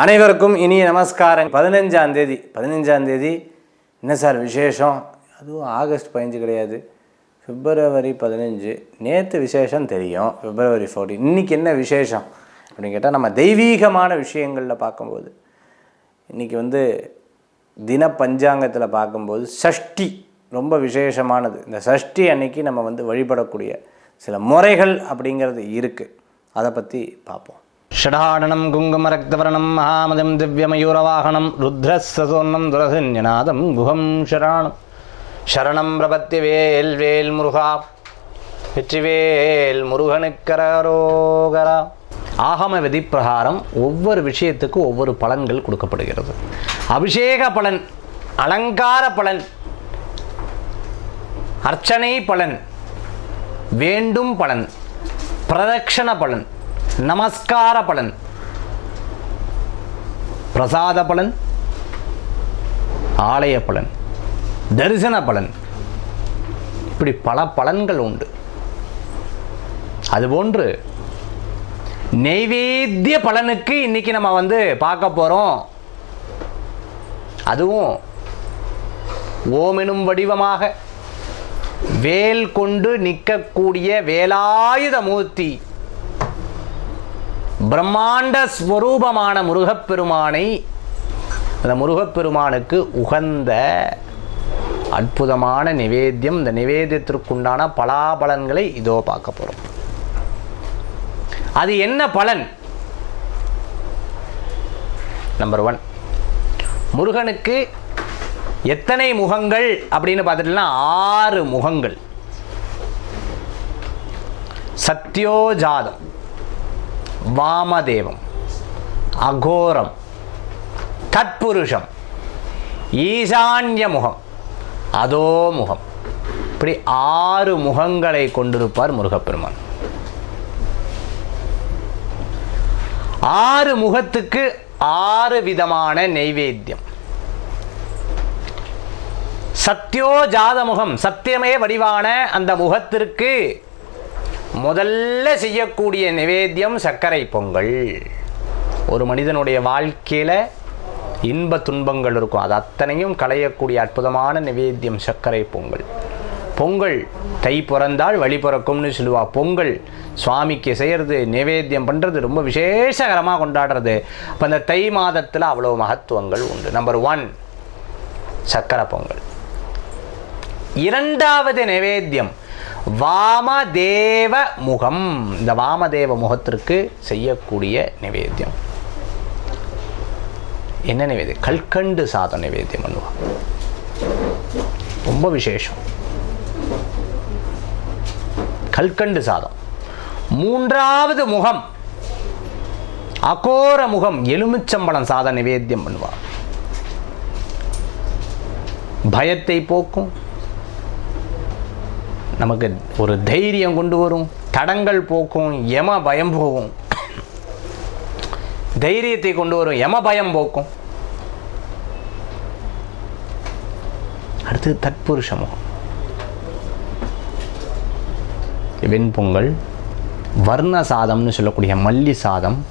அனைவருக்கும் இனிய நமஸ்காரம் பதினஞ்சாம் தேதி பதினஞ்சாம் தேதி என்ன சார் விசேஷம்? அதுவும் ஆகஸ்ட் பதினஞ்சு கிடையாது. பிப்ரவரி பதினஞ்சு. நேற்று விசேஷம் தெரியும். பிப்ரவரி ஃபோர்டீன் இன்றைக்கி என்ன விசேஷம்? அப்படின்னு கேட்டால் நம்ம தெய்வீகமான விஷயங்களில் பார்க்கும்போது இன்றைக்கி வந்து தின பஞ்சாங்கத்தில் பார்க்கும்போது சஷ்டி ரொம்ப விசேஷமானது. இந்த சஷ்டி அன்னைக்கு நம்ம வந்து வழிபடக்கூடிய சில முறைகள் அப்படிங்கிறது இருக்குது அதை பற்றி பார்ப்போம். ஷடாடனம் குங்குமரக்தவர்ணம் மகாமதம் திவ்யமயூரவாகனம் ருத்ரசோன்னம் துரசன்யநாதம் குஹம் ஷராணம் சரணம் பிரபத்தி வேல் வேல் முருகா வெற்றிவேல் முருகனுக்கரோகரா ஆகம விதி பிரகாரம் ஒவ்வொரு விஷயத்துக்கும் ஒவ்வொரு பலன்கள் கொடுக்கப்படுகிறது. அபிஷேக பலன் அலங்கார பலன் அர்ச்சனை பலன் வேண்டும் பலன் பிரதக்ஷண பலன் நமஸ்கார பலன் பிரசாத பலன் ஆலய பலன் தரிசன பலன் இப்படி பல பலன்கள் உண்டு. அதுபோன்று நெய்வேத்திய பலனுக்கு இன்னைக்கு நம்ம வந்து பார்க்க போகிறோம் அதுவும் ஓமெனும் வடிவமாக. வேல் கொண்டு நிற்கக்கூடிய வேலாயுத மூர்த்தி. பிரம்மாண்ட ஸ்வரூபமான முருகப்பெருமானை அந்த முருகப்பெருமானுக்கு உகந்த அற்புதமான நிவேத்தியம் இந்த நிவேத்தியத்திற்குண்டான பலாபலன்களை இதோ பார்க்க போகிறோம் அது என்ன பலன்? நம்பர் ஒன் முருகனுக்கு எத்தனை முகங்கள் அப்படின்னு பார்த்துட்டோம்னா ஆறு முகங்கள். சத்யோஜாதம் வாமதேவம் அகோரம் தற்புருஷம் ஈசான்ய முகம் அதோ முகம் இப்படி ஆறு முகங்களை கொண்டிருப்பார் முருகப்பெருமான். ஆறு முகத்துக்கு ஆறு விதமான நெய்வேத்தியம். சத்யோ ஜாத முகம் சத்தியமே வடிவான அந்த முகத்திற்கு முதல்ல செய்யக்கூடிய நிவேத்தியம் சர்க்கரை பொங்கல். ஒரு மனிதனுடைய வாழ்க்கையில் இன்ப துன்பங்கள் இருக்கும். அது அத்தனையும் களையக்கூடிய அற்புதமான நிவேத்தியம் சர்க்கரை பொங்கல். பொங்கல் தை பிறந்தால் வழி பிறக்கும்னு சொல்லுவா. பொங்கல் சுவாமிக்கு செய்கிறது நிவேத்தியம் பண்ணுறது ரொம்ப விசேஷகரமாக கொண்டாடுறது. அப்போ அந்த தை மாதத்தில் அவ்வளோ மகத்துவங்கள் உண்டு. நம்பர் ஒன் சக்கரை பொங்கல். இரண்டாவது நிவேத்தியம் வாமதேவ முகம் இந்த வாமதேவ முகத்திற்கு செய்யக்கூடிய நிவேத்தியம். என்ன நிவேதியம் கல்கண்டு சாதம் நிவேத்தியம் பண்ணுவான் ரொம்ப விசேஷம். கல்கண்டு சாதம். மூன்றாவது முகம். அகோர முகம் எலுமிச்சம்பழம் சாதம் நிவேத்தியம் பண்ணுவான் பயத்தை போக்கும். நமக்கு ஒரு தைரியம் கொண்டு வரும். தடங்கள் போக்கும் யம பயம் போகும். தைரியத்தை கொண்டு வரும் யம பயம் போக்கும். அடுத்து தற்புருஷமோ. வெண்பொங்கல் வர்ண சாதம்னு சொல்லக்கூடிய மல்லி சாதம்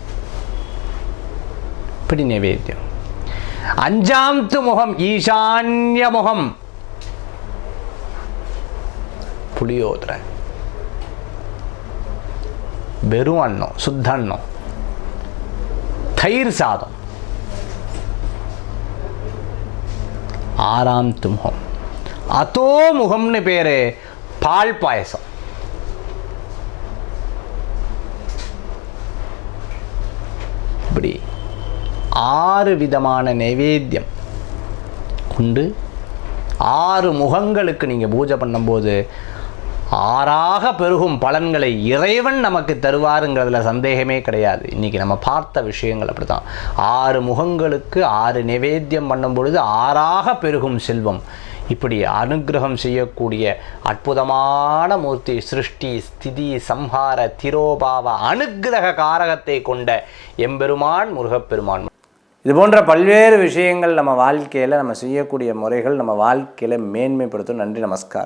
இப்படி நைவேத்தியம். அஞ்சாம்த்து முகம் ஈசான்ய முகம். புளியோதரை வெறும் அன்னம் சுத்த அன்னம் தயிர் சாதம் ஆறாம் முகம் அதோ முகம்னு பேரு பால் பாயசம் இப்படி ஆறு விதமான நைவேத்தியம் கொண்டு ஆறு முகங்களுக்கு நீங்கள் பூஜை பண்ணும்போது ஆறாக பெருகும் பலன்களை இறைவன் நமக்கு தருவாருங்கிறதுல சந்தேகமே கிடையாது. இன்றைக்கி நம்ம பார்த்த விஷயங்கள் அப்படி தான் ஆறு முகங்களுக்கு ஆறு நிவேத்தியம் பண்ணும் பொழுது ஆறாக பெருகும் செல்வம். இப்படி அனுகிரகம் செய்யக்கூடிய அற்புதமான மூர்த்தி சிருஷ்டி ஸ்திதி சம்ஹார திரோபாவ அனுகிரக காரகத்தை கொண்ட எம்பெருமான் முருகப்பெருமான். இது போன்ற பல்வேறு விஷயங்கள் நம்ம வாழ்க்கையில் நம்ம செய்யக்கூடிய முறைகள் நம்ம வாழ்க்கையில் மேன்மைப்படுத்தும். நன்றி நமஸ்காரம்.